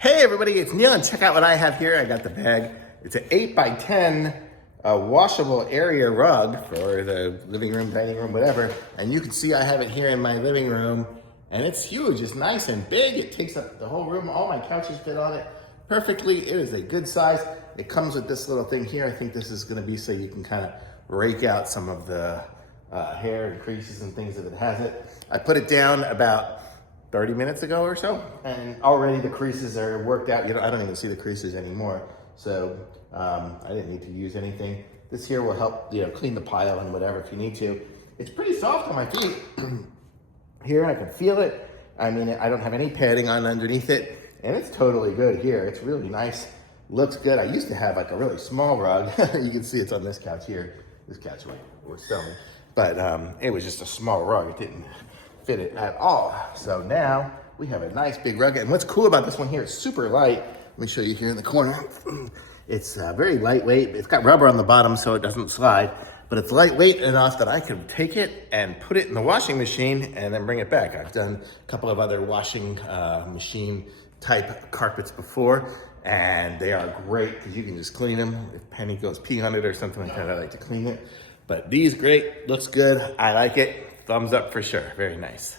Hey everybody, it's Neil, and check out what I have here. I got the bag. It's an 8x10 washable area rug for the living room, dining room, whatever. And you can see I have it here in my living room, and it's huge. It's nice and big. It takes up the whole room. All my couches fit on it perfectly. It is a good size. It comes with this little thing here. I think this is gonna be so you can kind of rake out some of the hair and creases and things if it has it. I put it down about 30 minutes ago or so, and already the creases are worked out. You know, I don't even see the creases anymore, so I didn't need to use anything. This here will help, you know, clean the pile and whatever if you need to. It's pretty soft on my feet. Here, I can feel it. I mean, I don't have any padding on underneath it, and it's totally good here. It's really nice, looks good. I used to have like a really small rug. You can see it's on this couch here. This couch was selling, but it was just a small rug. It didn't fit it at all. So now we have a nice big rug. And what's cool about this one here, it's super light. Let me show you here in the corner. It's very lightweight. It's got rubber on the bottom so it doesn't slide, but it's lightweight enough that I can take it and put it in the washing machine and then bring it back. I've done a couple of other washing machine type carpets before, and they are great because you can just clean them. If Penny goes pee on it or something like that, I like to clean it. But these, great, looks good. I like it. Thumbs up for sure, very nice.